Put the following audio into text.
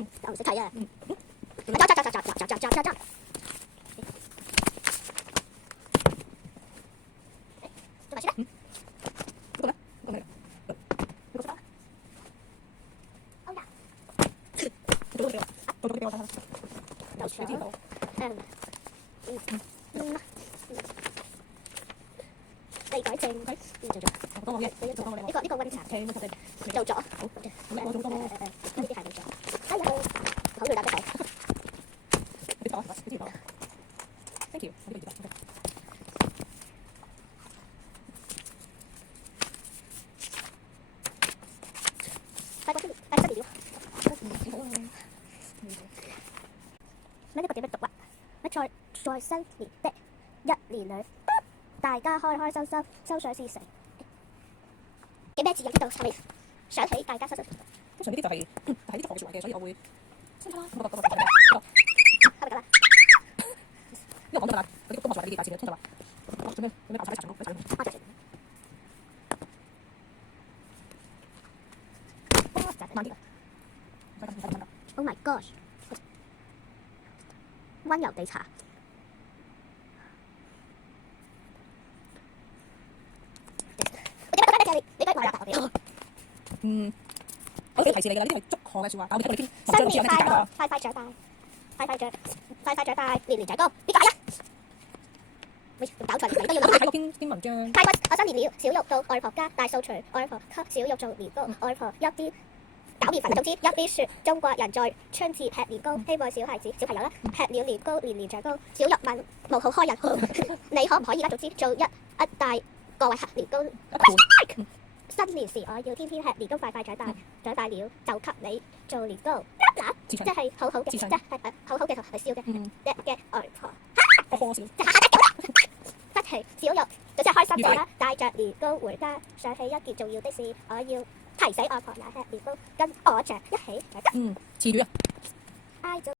又唔識睇啊！揸！做埋先啦。呢個咧？呢個咩？呢個識得？好呀。做多啲俾我，做多啲俾我睇下。又長。未改正，做咗。多我嘅，做多我嘅。呢個温查做咗。好。我做多我。呢啲係冇做。哎呀，好料打得好。你講，你講。Thank you，我呢個要得。快過先，快7秒。呢個點樣讀啊？在新年的一年裏，大家開開心心，心想事成。幾咩字啊？呢度係咪想起大家心想事成？通常呢啲就係呢啲學嘅説話嘅，所以我會先啦。咁係咪咁啊？因為講咗啦，嗰啲都學咗呢啲大字嘅，通常話做咩爆曬啲殘蟲，慢啲。Oh my gosh！温柔地茶。你講埋啦，我哋。我哋提示你㗎啦，呢啲係祝賀嘅説話，但我哋今日傾新年快樂，快快長大，快快長大，年年長高。邊個係啊？喂，搞錯，你都要諗。睇過篇文章。太貴，我新年了，小玉到外婆家，大掃除，外婆給小玉做年糕，外婆一邊攪麵粉，總之一邊説中國人在春節吃年糕，希望小朋友啦吃了年糕，年年長高。小玉問無好開人，你可唔可以啦？總之做一大個為吃年糕。新年時我要天天吃年糕，快快長大，長大了就給你做年糕。即係好好嘅，即係好好嘅同佢笑嘅外婆。我笑。不停小玉就真係開心咗啦，帶着年糕回家，想起一件重要的事，我要提醒外婆也吃年糕，跟我著一起。詞語啊。